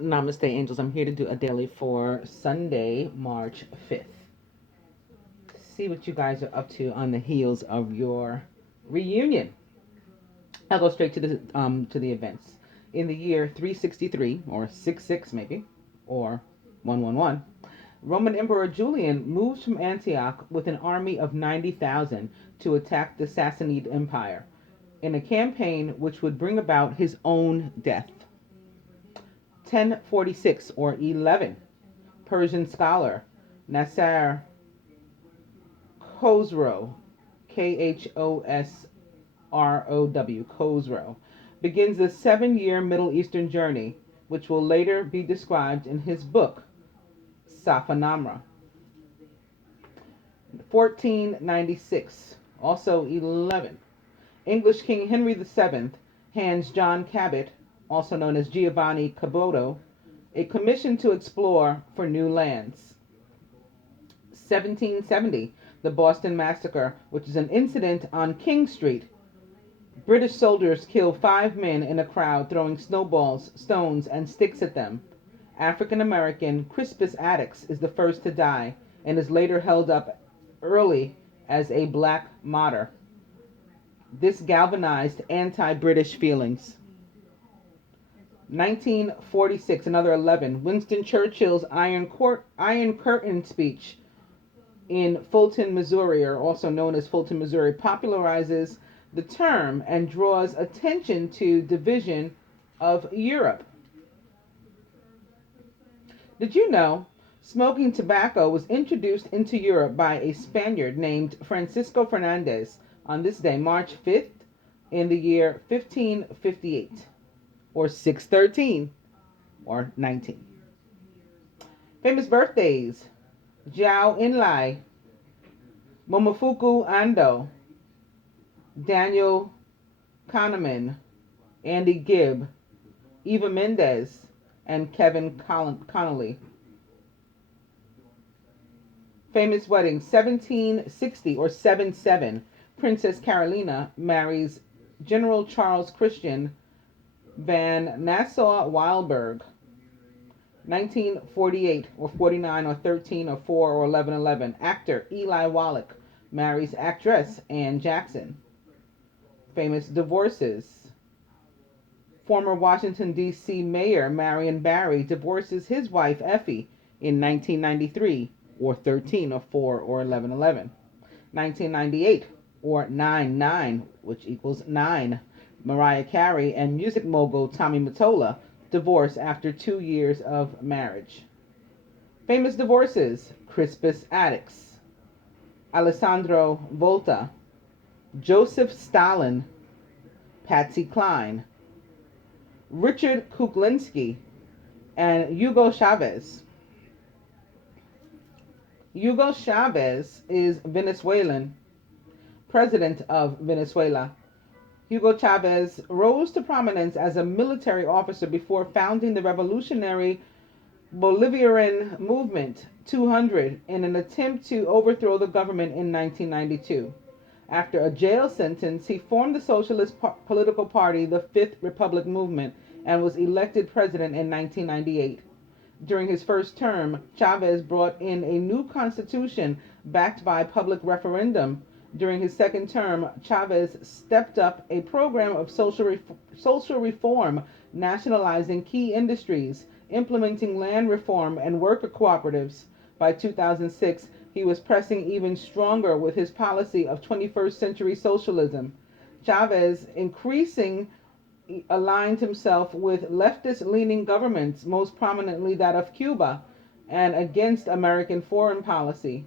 Namaste, angels. I'm here to do a daily for Sunday, March 5th. See what you guys are up to on the heels of your reunion. I'll go straight to the events. In the year 363, or 66 maybe, or 111, Roman Emperor Julian moves from Antioch with an army of 90,000 to attack the Sassanid Empire in a campaign which would bring about his own death. 1046 or 11, Persian scholar Nasser Khosrow, Khosrow, begins the 7 year Middle Eastern journey, which will later be described in his book, Safanamra. 1496, also 11, English King Henry VII hands John Cabot, also known as Giovanni Caboto, a commission to explore for new lands. 1770, the Boston Massacre, which is an incident on King Street. British soldiers kill 5 men in a crowd throwing snowballs, stones, and sticks at them. African American Crispus Attucks is the first to die and is later held up early as a black martyr. This galvanized anti-British feelings. 1946, another 11, Winston Churchill's Iron Curtain speech in Fulton, Missouri, or also known as Fulton, Missouri, popularizes the term and draws attention to division of Europe. Did you know smoking tobacco was introduced into Europe by a Spaniard named Francisco Fernandez on this day, March 5th, in the year 1558, or 613, or 19. Famous birthdays: Zhao Enlai, Momofuku Ando, Daniel Kahneman, Andy Gibb, Eva Mendes, and Kevin Connolly. Famous weddings: 1760 or 77, Princess Carolina marries General Charles Christian van Nassau-Weilburg. 1948 or 49 or 13 or 4 or 11, actor Eli Wallach marries actress Ann Jackson. Famous divorces: former Washington, D.C. Mayor Marion Barry divorces his wife Effie in 1993 or 13 or 4 or 11. 1998 or 9, which equals 9, Mariah Carey and music mogul Tommy Mottola divorce after 2 years of marriage. Famous divorces: Crispus Attucks, Alessandro Volta, Joseph Stalin, Patsy Cline, Richard Kuklinski, and Hugo Chavez. Hugo Chavez is Venezuelan, president of Venezuela. Hugo Chavez rose to prominence as a military officer before founding the revolutionary Bolivarian Movement 200 in an attempt to overthrow the government in 1992. After a jail sentence, he formed the socialist political party, the Fifth Republic Movement, and was elected president in 1998. During his first term, Chavez brought in a new constitution backed by public referendum. During his second term, Chavez stepped up a program of social reform, nationalizing key industries, implementing land reform and worker cooperatives. By 2006, he was pressing even stronger with his policy of 21st century socialism. Chavez increasing aligned himself with leftist-leaning governments, most prominently that of Cuba, and against American foreign policy.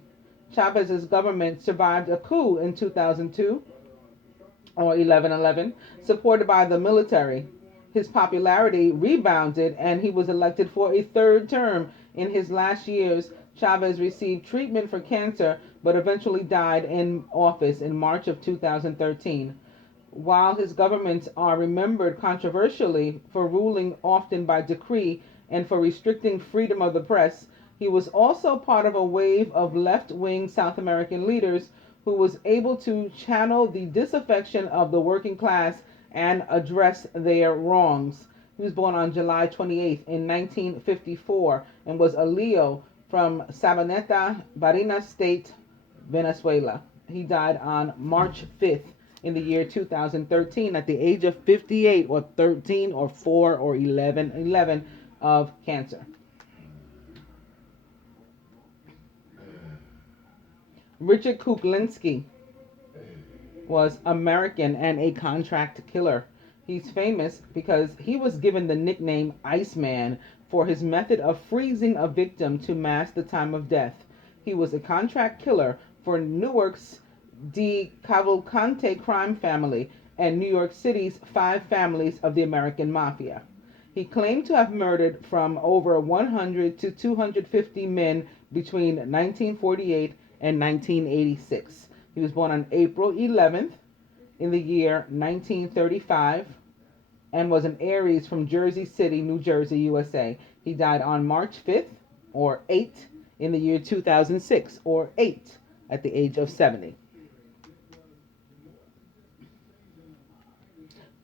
Chavez's government survived a coup in 2002, or 11/11, supported by the military. His popularity rebounded and he was elected for a third term. In his last years, Chavez received treatment for cancer but eventually died in office in March of 2013. While his governments are remembered controversially for ruling often by decree and for restricting freedom of the press, he was also part of a wave of left-wing South American leaders who was able to channel the disaffection of the working class and address their wrongs. He was born on July 28th in 1954 and was a Leo from Sabaneta, Barinas State, Venezuela. He died on March 5th in the year 2013 at the age of 58 or 13 or 4 or 11 of cancer. Richard Kuklinski was American and a contract killer. He's famous because he was given the nickname Iceman for his method of freezing a victim to mask the time of death. He was a contract killer for Newark's De Cavalcante crime family and New York City's 5 families of the American Mafia. He claimed to have murdered from over 100 to 250 men between 1948 and 1986. He was born on April 11th in the year 1935 and was an Aries from Jersey City, New Jersey, USA. He died on March 5th or 8 in the year 2006 or 8 at the age of 70.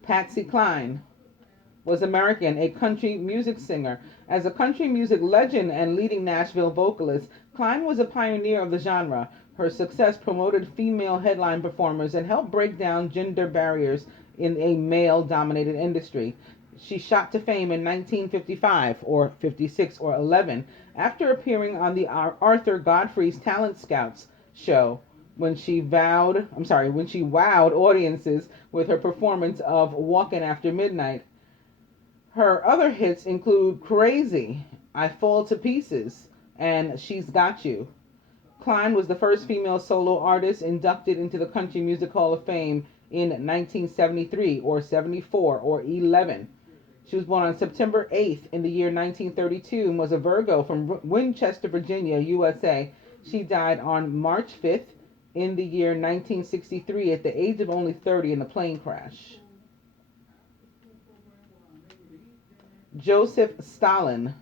Patsy Cline was American, a country music singer. As a country music legend and leading Nashville vocalist, Cline was a pioneer of the genre. Her success promoted female headline performers and helped break down gender barriers in a male-dominated industry. She shot to fame in 1955 or 56 or 11 after appearing on the Arthur Godfrey's Talent Scouts show when she wowed audiences with her performance of Walkin' After Midnight. Her other hits include Crazy, I Fall to Pieces, and She's Got You. Cline was the first female solo artist inducted into the Country Music Hall of Fame in 1973 or 74 or 11. She was born on September 8th in the year 1932 and was a Virgo from Winchester, Virginia, USA. She died on March 5th in the year 1963 at the age of only 30 in a plane crash. Joseph Stalin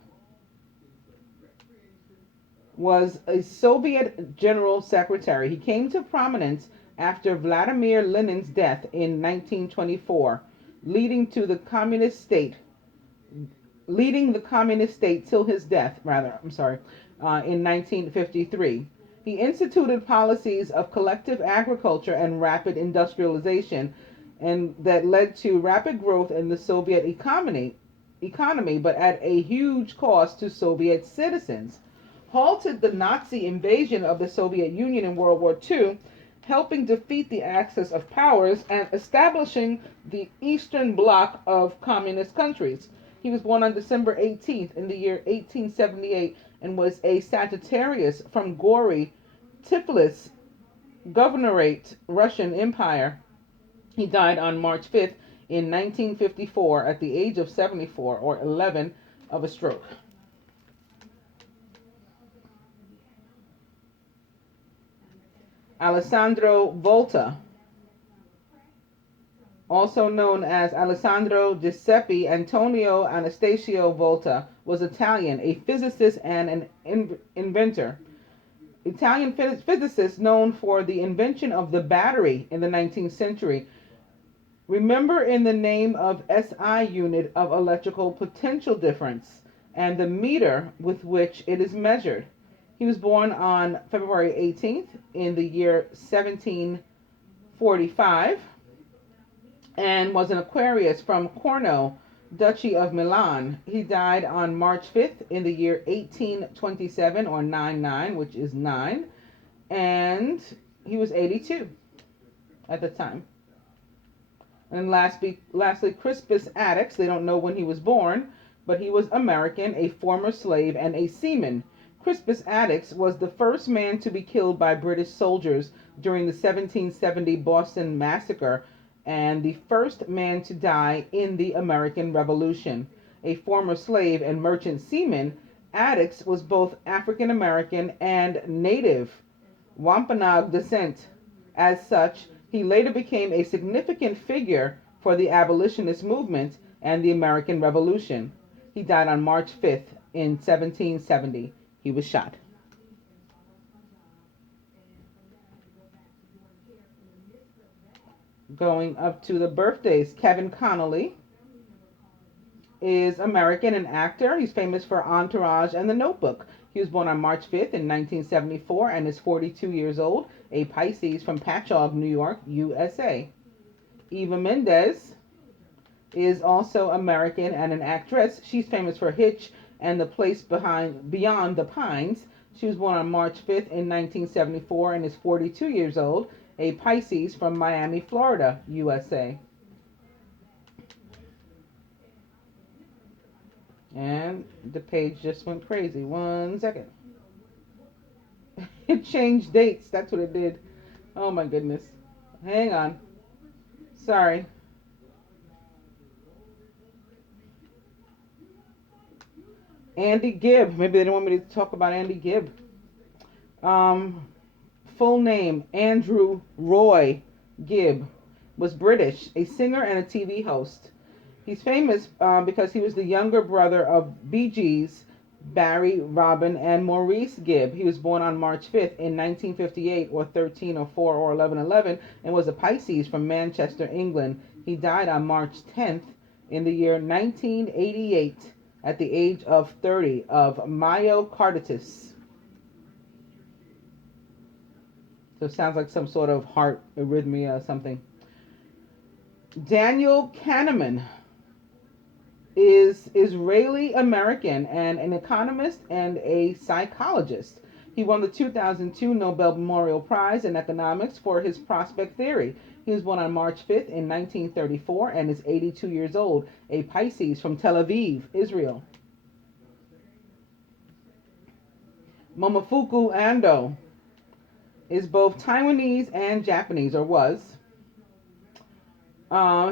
was a Soviet general secretary. He came to prominence after Vladimir Lenin's death in 1924, leading the communist state till his death, in 1953. He instituted policies of collective agriculture and rapid industrialization, and that led to rapid growth in the Soviet economy, but at a huge cost to Soviet citizens. Halted the Nazi invasion of the Soviet Union in World War II, helping defeat the Axis of Powers and establishing the Eastern Bloc of communist countries. He was born on December 18th in the year 1878 and was a Sagittarius from Gori, Tiflis, Governorate, Russian Empire. He died on March 5th in 1954 at the age of 74 or 11 of a stroke. Alessandro Volta, also known as Alessandro Giuseppe Antonio Anastasio Volta, was Italian, a physicist and an inventor. Italian physicist known for the invention of the battery in the 19th century. Remember in the name of SI unit of electrical potential difference and the meter with which it is measured. He was born on February 18th in the year 1745 and was an Aquarius from Corno, Duchy of Milan. He died on March 5th in the year 1827 or 99, which is 9, and he was 82 at the time. And lastly, Crispus Attucks. They don't know when he was born, but he was American, a former slave, and a seaman. Crispus Attucks was the first man to be killed by British soldiers during the 1770 Boston Massacre and the first man to die in the American Revolution. A former slave and merchant seaman, Attucks was both African American and native Wampanoag descent. As such, he later became a significant figure for the abolitionist movement and the American Revolution. He died on March 5th in 1770. He was shot. Going up to the birthdays, Kevin Connolly is American, an actor. He's famous for Entourage and The Notebook. He was born on March 5th in 1974 and is 42 years old, a Pisces from Patchogue, New York, USA. Eva Mendes is also American and an actress. She's famous for Hitch and The Place Beyond the Pines. She was born on March 5th in 1974 and is 42 years old, a Pisces from Miami, Florida, USA. And the page just went crazy. 1 second. It changed dates. That's what it did. Oh my goodness. Hang on. Sorry. Andy Gibb. Maybe they don't want me to talk about Andy Gibb. Full name, Andrew Roy Gibb. Was British, a singer and a TV host. He's famous because he was the younger brother of Bee Gees, Barry, Robin, and Maurice Gibb. He was born on March 5th in 1958, or 1304, or 1111, and was a Pisces from Manchester, England. He died on March 10th in the year 1988 at the age of 30 of myocarditis. So it sounds like some sort of heart arrhythmia or something. Daniel Kahneman is Israeli-American and an economist and a psychologist. He won the 2002 Nobel Memorial Prize in Economics for his prospect theory. He was born on March 5th in 1934 and is 82 years old, a Pisces from Tel Aviv, Israel. Momofuku Ando is both Taiwanese and Japanese, or was.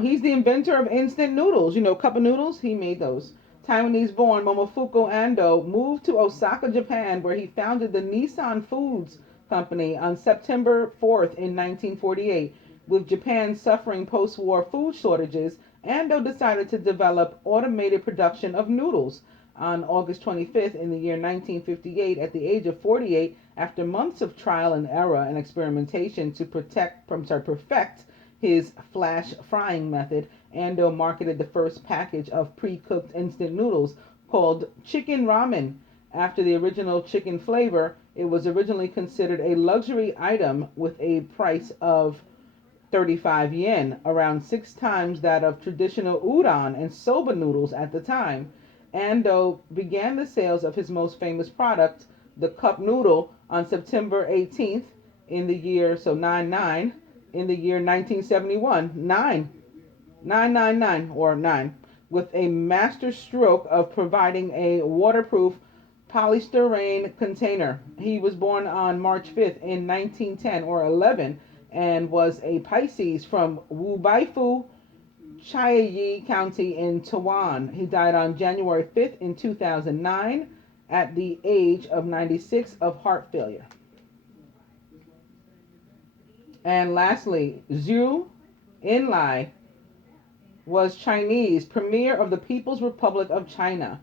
He's the inventor of instant noodles. You know, cup of noodles? He made those. Taiwanese-born Momofuku Ando moved to Osaka, Japan, where he founded the Nissan Foods Company on September 4th in 1948. With Japan suffering post-war food shortages, Ando decided to develop automated production of noodles. On August 25th in the year 1958, at the age of 48, after months of trial and error and experimentation to perfect his flash frying method, Ando marketed the first package of pre-cooked instant noodles called chicken ramen. After the original chicken flavor, it was originally considered a luxury item with a price of 35 yen, around 6 times that of traditional udon and soba noodles at the time. Ando began the sales of his most famous product, the cup noodle, on September 18th in the year, so 9-9, in the year 1971, 9, or 9, with a master stroke of providing a waterproof polystyrene container. He was born on March 5th in 1910, or 11, and was a Pisces from Wubaifu, Chiayi County in Taiwan. He died on January 5th in 2009 at the age of 96 of heart failure. And lastly, Zhu Enlai was Chinese premier of the People's Republic of China.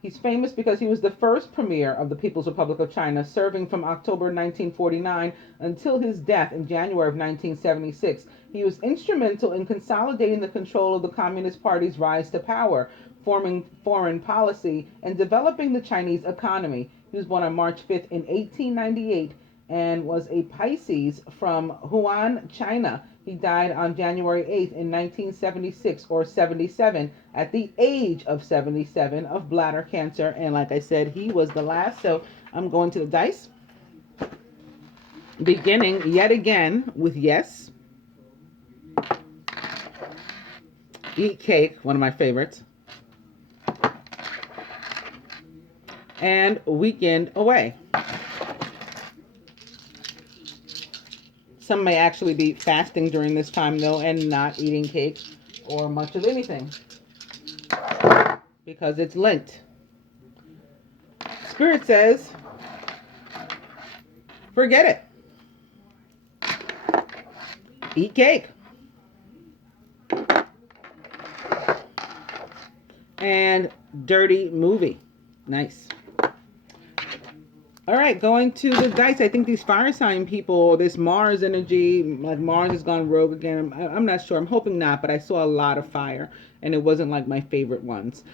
He's famous because he was the first premier of the People's Republic of China, serving from October 1949 until his death in January of 1976. He was instrumental in consolidating the control of the Communist Party's rise to power, forming foreign policy, and developing the Chinese economy. He was born on March 5th in 1898 and was a Pisces from Huan, China. He died on January 8th in 1976, or 77, at the age of 77 of bladder cancer. And like I said, he was the last. So I'm going to the dice. Beginning yet again with yes. Eat cake, one of my favorites. And weekend away. Some may actually be fasting during this time, though, and not eating cake or much of anything because it's Lent. Spirit says, forget it. Eat cake. And dirty movie. Nice. All right, going to the dice. I think these fire sign people, this Mars energy, like Mars has gone rogue again. I'm not sure. I'm hoping not, but I saw a lot of fire. and it wasn't like my favorite ones.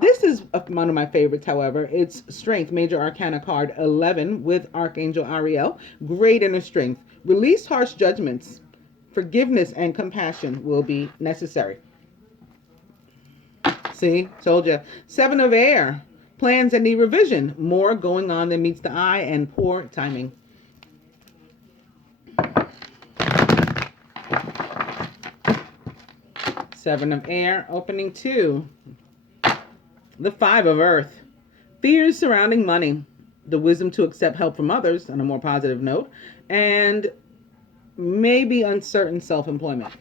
This is one of my favorites, however. It's Strength, Major Arcana card 11 with Archangel Ariel. Great inner strength. Release harsh judgments. Forgiveness and compassion will be necessary. See, told you. 7 of Air. Plans that need revision. More going on than meets the eye and poor timing. Seven of Air, opening 2. The 5 of Earth. Fears surrounding money. The wisdom to accept help from others, on a more positive note. And maybe uncertain self-employment.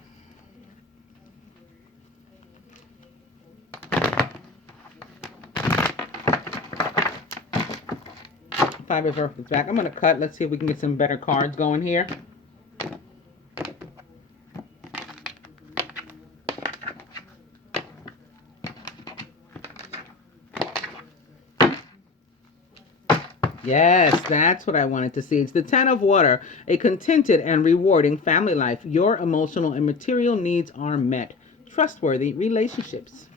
5 of Earth is back. I'm going to cut. Let's see if we can get some better cards going here. Yes, that's what I wanted to see. It's the 10 of Water, a contented and rewarding family life. Your emotional and material needs are met. Trustworthy relationships.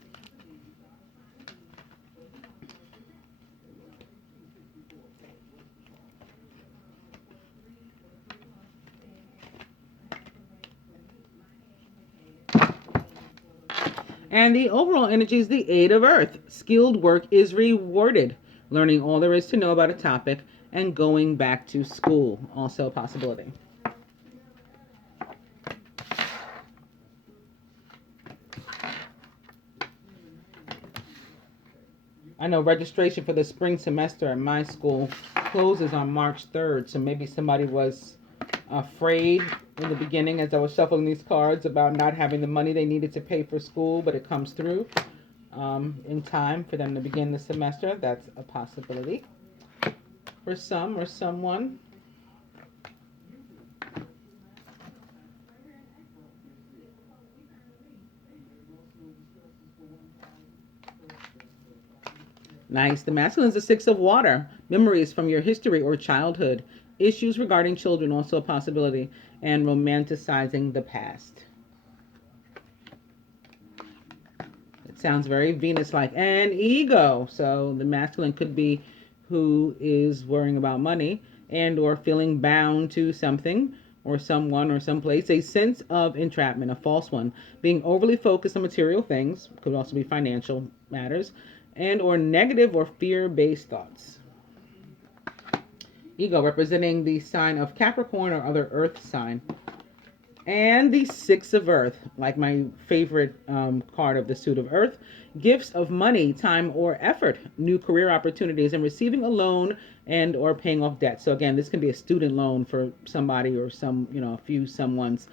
And the overall energy is the 8 of Earth. Skilled work is rewarded. Learning all there is to know about a topic and going back to school. Also a possibility. I know registration for the spring semester at my school closes on March 3rd, so maybe somebody was afraid in the beginning as I was shuffling these cards about not having the money they needed to pay for school, but it comes through in time for them to begin the semester. That's a possibility for some or someone. Nice. The masculine is the 6 of Water. Memories from your history or childhood. Issues regarding children, also a possibility. And romanticizing the past. It sounds very Venus-like. And ego. So the masculine could be who is worrying about money and or feeling bound to something or someone or someplace. A sense of entrapment, a false one. Being overly focused on material things. Could also be financial matters. And or negative or fear-based thoughts. Ego representing the sign of Capricorn or other earth sign. And the 6 of Earth, like my favorite card of the suit of Earth. Gifts of money, time, or effort. New career opportunities and receiving a loan and or paying off debt. So again, this can be a student loan for somebody or some, a few someones.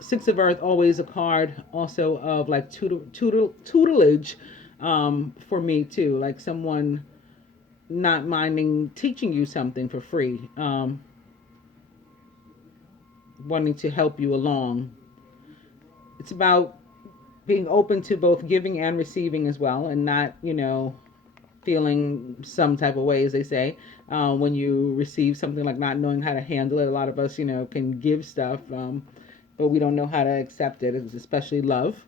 6 of Earth, always a card also of like tutelage for me too. Like someone not minding teaching you something for free. Wanting to help you along. It's about being open to both giving and receiving as well, and not, feeling some type of way, as they say, when you receive something, like not knowing how to handle it. A lot of us, can give stuff, but we don't know how to accept it. It's especially love.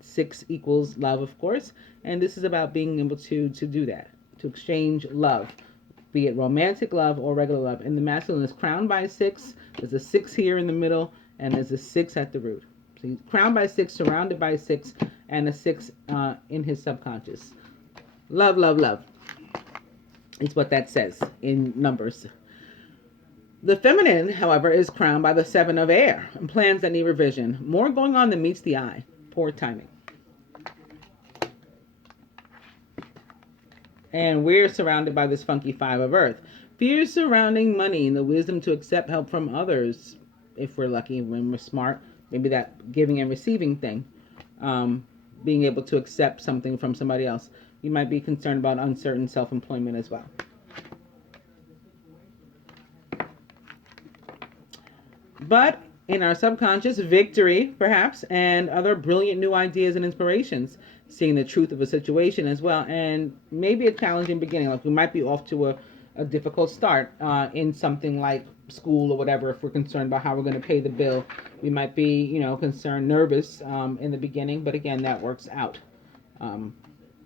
6 equals love, of course, and this is about being able to do that, to exchange love, be it romantic love or regular love. And the masculine is crowned by 6. There's a 6 here in the middle, and there's a 6 at the root. So he's crowned by 6, surrounded by 6, and a 6 in his subconscious. Love, love, love. It's what that says in numbers. The feminine, however, is crowned by the 7 of Air, and plans that need revision. More going on than meets the eye. Poor timing. And we're surrounded by this funky 5 of Earth. Fears surrounding money and the wisdom to accept help from others. If we're lucky, when we're smart. Maybe that giving and receiving thing. Being able to accept something from somebody else. You might be concerned about uncertain self-employment as well. But in our subconscious, victory, perhaps, and other brilliant new ideas and inspirations. Seeing the truth of a situation as well. And maybe a challenging beginning. Like we might be off to a difficult start in something like school or whatever. If we're concerned about how we're going to pay the bill, we might be, concerned, nervous in the beginning, but again, that works out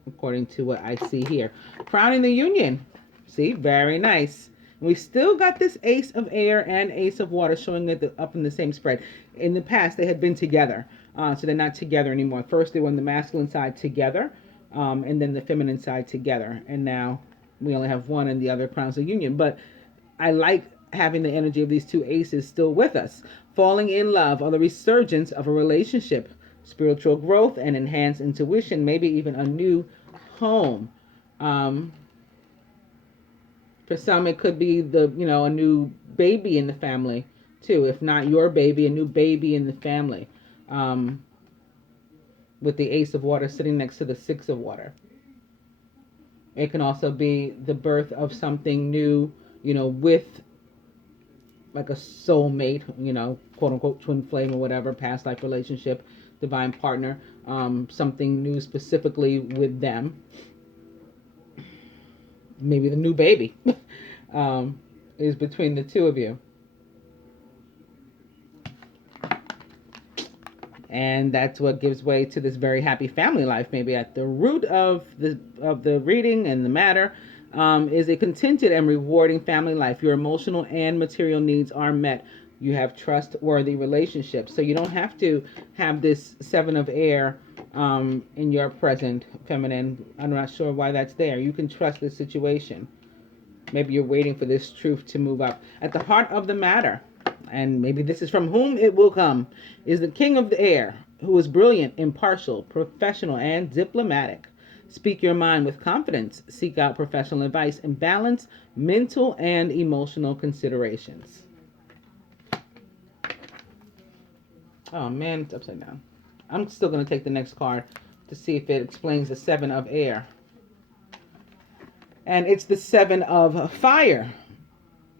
according to what I see here. Crowning the union. See, very nice. We still got this ace of air and ace of water showing it up in the same spread. In the past, they had been together, so they're not together anymore. First, they were on the masculine side together, and then the feminine side together. And now we only have one, and the other crowns the union. But I like having the energy of these two aces still with us. Falling in love or the resurgence of a relationship, spiritual growth and enhanced intuition, maybe even a new home. For some, it could be a new baby in the family too. If not your baby, a new baby in the family. With the ace of water sitting next to the six of water. It can also be the birth of something new, with like a soulmate, quote unquote twin flame or whatever, past life relationship, divine partner, something new specifically with them. Maybe the new baby is between the two of you. And that's what gives way to this very happy family life. Maybe at the root of the reading and the matter is a contented and rewarding family life. Your emotional and material needs are met. You have trustworthy relationships. So you don't have to have this seven of air in your present feminine. I'm not sure why that's there. You can trust this situation. Maybe you're waiting for this truth to move up. At the heart of the matter, and maybe this is from whom it will come, is the king of the air, who is brilliant, impartial, professional, and diplomatic. Speak your mind with confidence. Seek out professional advice and balance mental and emotional considerations. Oh man, it's upside down. I'm still going to take the next card to see if it explains the seven of air. And it's the seven of fire.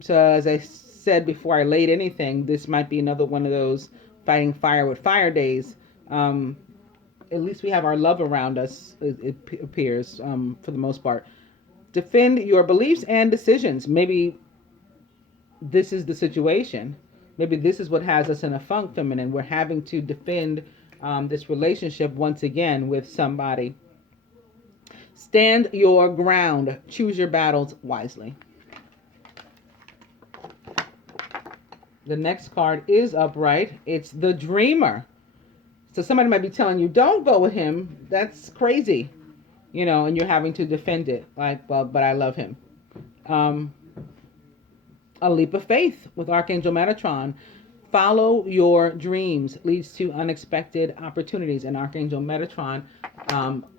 So as I said before I laid anything, this might be another one of those fighting fire with fire days. At least we have our love around us, it appears, for the most part. Defend your beliefs and decisions. Maybe this is the situation. Maybe this is what has us in a funk, feminine. We're having to defend this relationship once again with somebody. Stand your ground. Choose your battles wisely. The next card is upright. It's the dreamer. So somebody might be telling you, don't go with him. That's crazy. And you're having to defend it. Like, well, but I love him. A leap of faith with Archangel Metatron. Follow your dreams leads to unexpected opportunities. And Archangel Metatron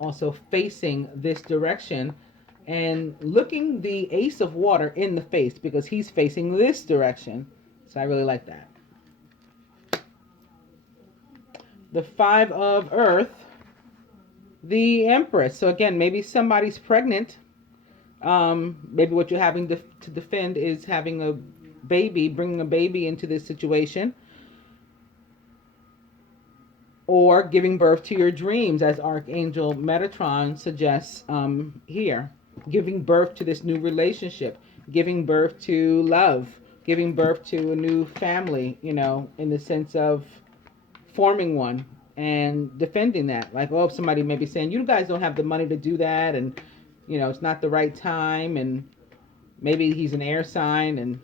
also facing this direction and looking the ace of water in the face because he's facing this direction. So I really like that. The five of earth, the Empress. So again, maybe somebody's pregnant. Maybe what you're having to defend is having a baby, bringing a baby into this situation. Or giving birth to your dreams, as Archangel Metatron suggests here. Giving birth to this new relationship. Giving birth to love. Giving birth to a new family, in the sense of forming one and defending that. Like, oh, somebody may be saying, you guys don't have the money to do that, and, it's not the right time, and maybe he's an air sign, and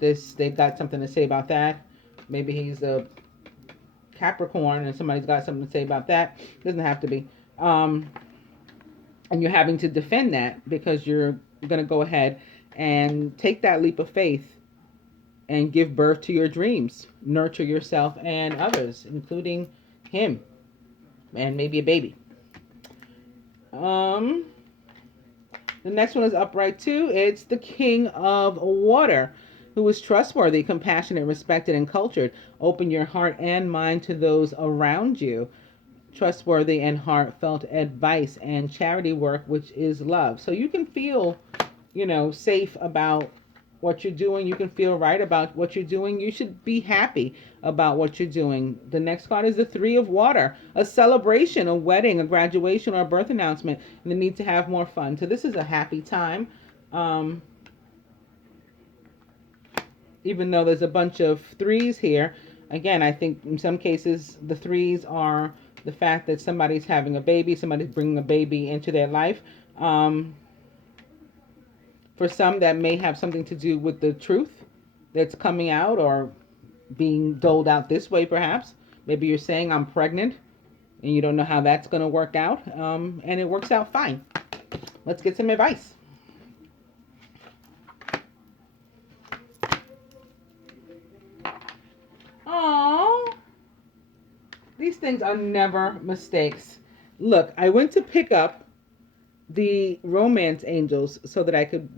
they've got something to say about that. Maybe he's a Capricorn, and somebody's got something to say about that. Doesn't have to be. And you're having to defend that because you're going to go ahead and take that leap of faith and give birth to your dreams. Nurture yourself and others, including him. And maybe a baby. The next one is upright too. It's the king of water, who is trustworthy, compassionate, respected, and cultured. Open your heart and mind to those around you. Trustworthy and heartfelt advice and charity work, which is love. So you can feel, safe about what you're doing. You can feel right about what you're doing. You should be happy about what you're doing. The next card is the three of water, a celebration, a wedding, a graduation, or a birth announcement, and the need to have more fun. So this is a happy time. even though there's a bunch of threes here. Again, I think in some cases the threes are the fact that somebody's having a baby, somebody's bringing a baby into their life. Um, for some, that may have something to do with the truth that's coming out or being doled out this way, perhaps. Maybe you're saying I'm pregnant and you don't know how that's going to work out, and it works out fine. Let's get some advice. Oh, these things are never mistakes. Look, I went to pick up the romance angels so that I could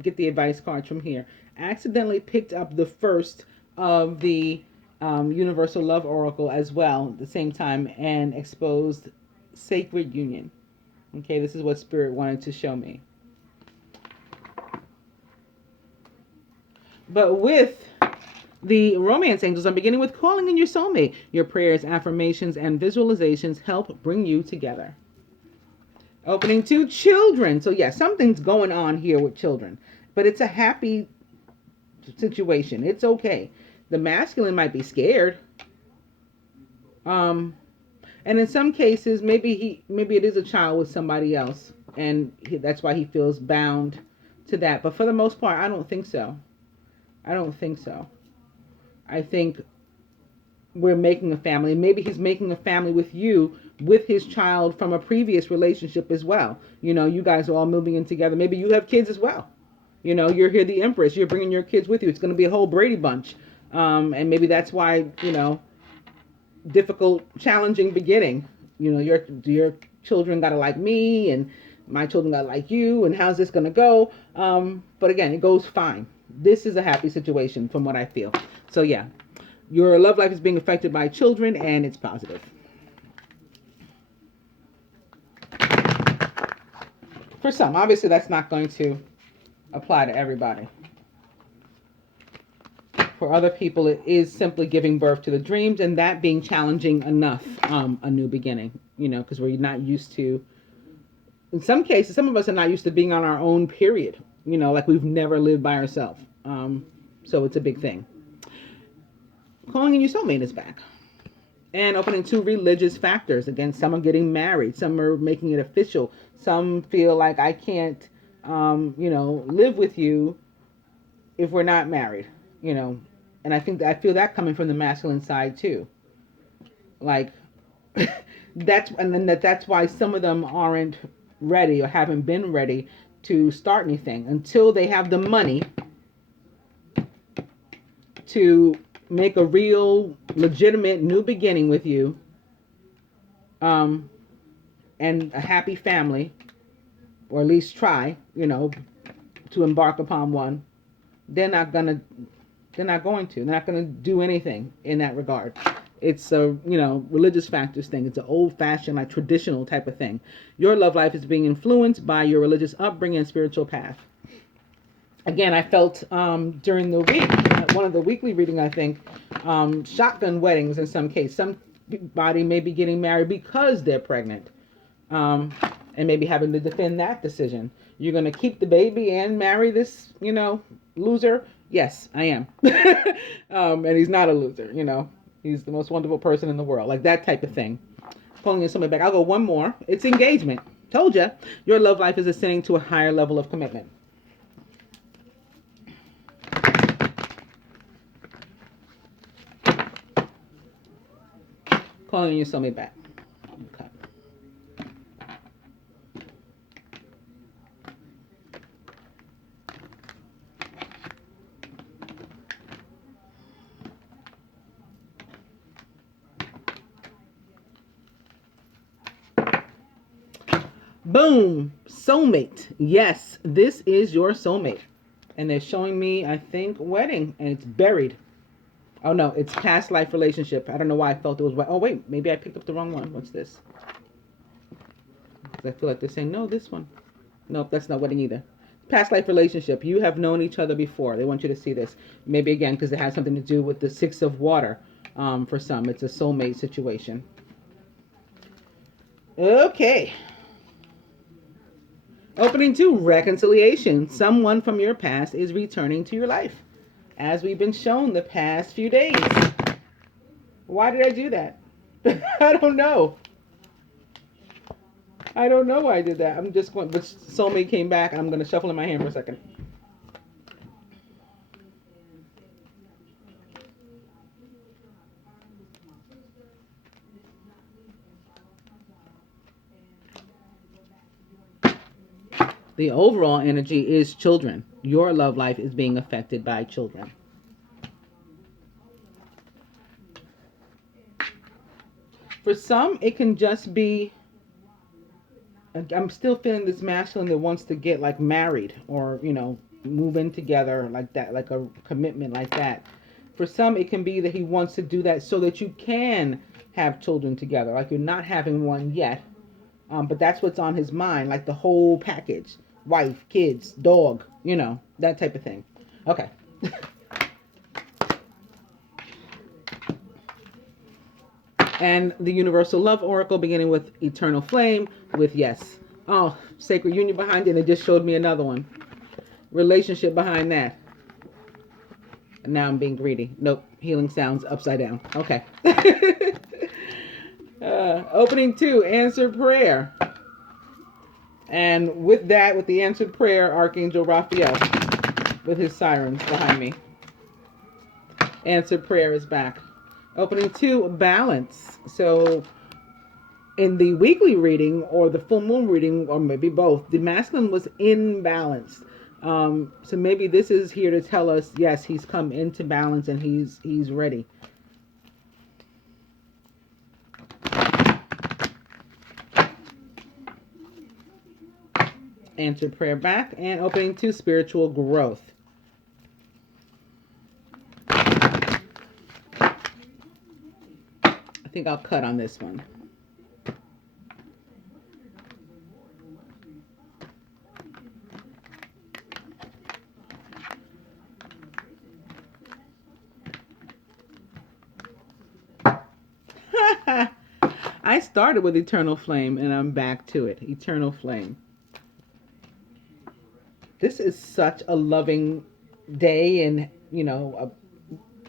get the advice cards from here. I accidentally picked up the first of the Universal Love Oracle as well at the same time and exposed Sacred Union. Okay, this is what Spirit wanted to show me. But with the romance angels, I'm beginning with calling in your soulmate. Your prayers, affirmations, and visualizations help bring you together. Opening to children. So yeah, something's going on here with children, but it's a happy situation. It's okay. The masculine might be scared. And in some cases, maybe it is a child with somebody else, and that's why he feels bound to that. But for the most part, I don't think so. I think we're making a family. Maybe he's making a family with you, with his child from a previous relationship as well. You know, you guys are all moving in together. Maybe you have kids as well. You know, you're here, the Empress. You're bringing your kids with you. It's going to be a whole Brady bunch. And maybe that's why, difficult, challenging beginning. You know, your children got to like me, and my children got to like you, and how's this going to go? But again, it goes fine. This is a happy situation from what I feel. So yeah, your love life is being affected by children, and it's positive. For some, obviously that's not going to apply to everybody. For other people, it is simply giving birth to the dreams, and that being challenging enough, a new beginning, because we're not used to, in some cases, some of us are not used to being on our own, period. Like we've never lived by ourselves. So it's a big thing. Calling in your soulmate is back. And opening to religious factors. Again, some are getting married. Some are making it official. Some feel like I can't, live with you if we're not married, And I feel that coming from the masculine side too. Like, that's why some of them aren't ready or haven't been ready to start anything until they have the money to make a real legitimate new beginning with you, and a happy family, or at least try, to embark upon one. They're not going to do anything in that regard. It's a, religious factors thing. It's an old-fashioned, like traditional type of thing. Your love life is being influenced by your religious upbringing and spiritual path. Again, I felt during the week, one of the weekly reading, I think, shotgun weddings in some case. Somebody may be getting married because they're pregnant, and maybe having to defend that decision. You're going to keep the baby and marry this, loser? Yes, I am. And he's not a loser, He's the most wonderful person in the world. Like that type of thing. Pulling in somebody back. I'll go one more. It's engagement. Told you. Your love life is ascending to a higher level of commitment. Calling your soulmate back. Okay. Boom. Soulmate. Yes, this is your soulmate. And they're showing me, I think, wedding. And it's buried. Oh, no. It's past life relationship. I don't know why I felt it was... Oh, wait. Maybe I picked up the wrong one. What's this? I feel like they're saying, no, this one. Nope, that's not wedding either. Past life relationship. You have known each other before. They want you to see this. Maybe, again, because it has something to do with the Six of Water. For some, it's a soulmate situation. Okay. Opening to reconciliation. Someone from your past is returning to your life. as we've been shown the past few days. Why did I do that? I don't know. I don't know why I did that. I'm just going, but soulmate came back, and I'm going to shuffle in my hand for a second. The overall energy is children. Your love life is being affected by children. For some, it can just be, I'm still feeling this masculine that wants to get like married or, move in together like that, like a commitment like that. For some, it can be that he wants to do that so that you can have children together. Like you're not having one yet, but that's what's on his mind, like the whole package. Wife, kids, dog, that type of thing. Okay. And the Universal Love Oracle, beginning with Eternal Flame, with yes. Oh, Sacred Union behind it, and it just showed me another one. Relationship behind that. And now I'm being greedy. Nope, Healing Sounds upside down. Okay. Opening 2, Answered Prayer. And with that, with the Answered Prayer, Archangel Raphael, with his sirens behind me. Answered Prayer is back. Opening 2, Balance. So in the weekly reading or the full moon reading, or maybe both, the masculine was imbalanced. So maybe this is here to tell us, yes, he's come into balance and he's ready. Answered Prayer back, and opening 2, Spiritual Growth. I think I'll cut on this one. I started with Eternal Flame and I'm back to it. Eternal Flame. This is such a loving day and, a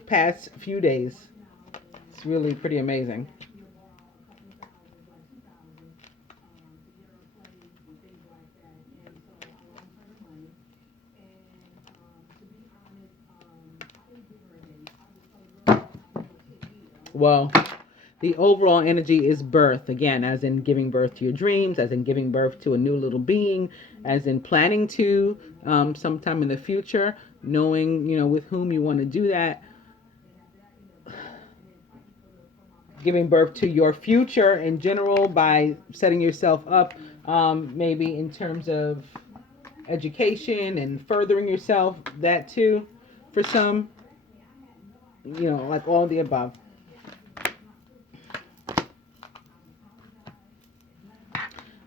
past few days. It's really pretty amazing. Well, the overall energy is birth, again, as in giving birth to your dreams, as in giving birth to a new little being, as in planning to sometime in the future, knowing, with whom you want to do that. Giving birth to your future in general by setting yourself up, maybe in terms of education and furthering yourself, that too, for some, like all the above.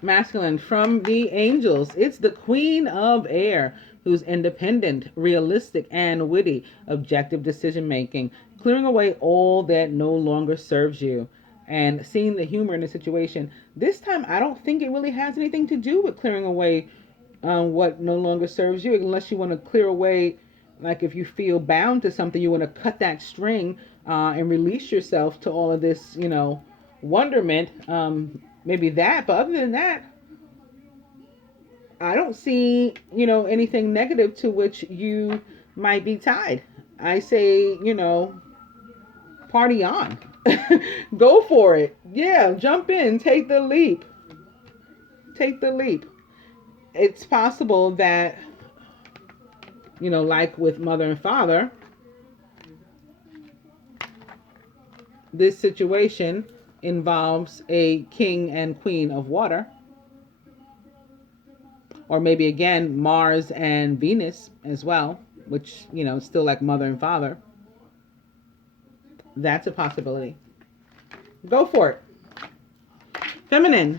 Masculine from the angels, it's the Queen of Air, who's independent, realistic, and witty, objective decision making, clearing away all that no longer serves you, and seeing the humor in the situation. This time, I don't think it really has anything to do with clearing away what no longer serves you, unless you want to clear away, like if you feel bound to something, you want to cut that string and release yourself to all of this, wonderment. Maybe that, but other than that, I don't see, anything negative to which you might be tied. I say, party on. Go for it. Yeah, jump in, take the leap. Take the leap. It's possible that, like with mother and father, this situation involves a king and queen of water, or maybe again Mars and Venus as well, which still like mother and father. That's a possibility. Go for it. Feminine,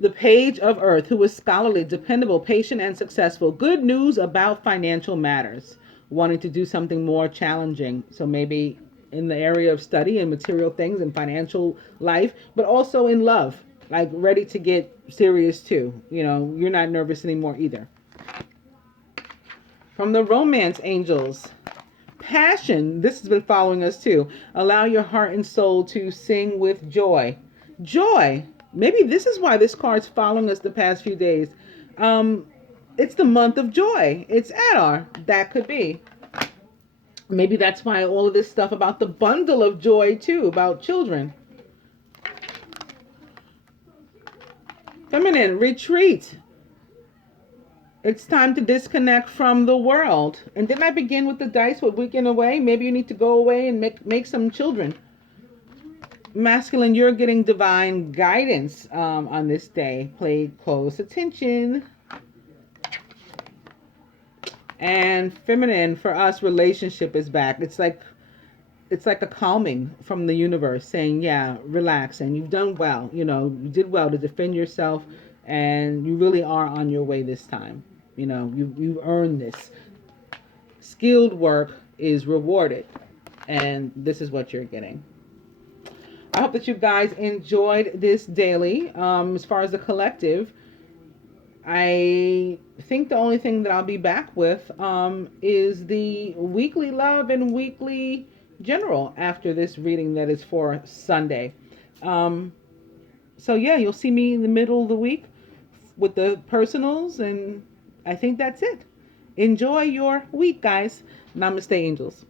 the Page of Earth, who is scholarly, dependable, patient, and successful. Good news about financial matters, wanting to do something more challenging. So maybe in the area of study and material things and financial life, but also in love, like ready to get serious too. You're not nervous anymore either. From the romance angels, passion. This has been following us too. Allow your heart and soul to sing with joy. Joy. Maybe this is why this card's following us the past few days. It's the month of joy. It's Adar. That could be. Maybe that's why all of this stuff about the bundle of joy too, about children. Feminine, retreat. It's time to disconnect from the world. And didn't I begin with the dice with weekend away? Maybe you need to go away and make some children. Masculine, you're getting divine guidance on this day. Pay close attention. And feminine, for us, relationship is back. It's like a calming from the universe saying, yeah, relax, and you've done well. You know, you did well to defend yourself, and you really are on your way this time. You know, you earned this. Skilled work is rewarded, and this is what you're getting. I hope that you guys enjoyed this daily. As far as the collective, I think the only thing that I'll be back with is the weekly love and weekly general after this reading that is for Sunday. So yeah, you'll see me in the middle of the week with the personals, and I think that's it. Enjoy your week, guys. Namaste, angels.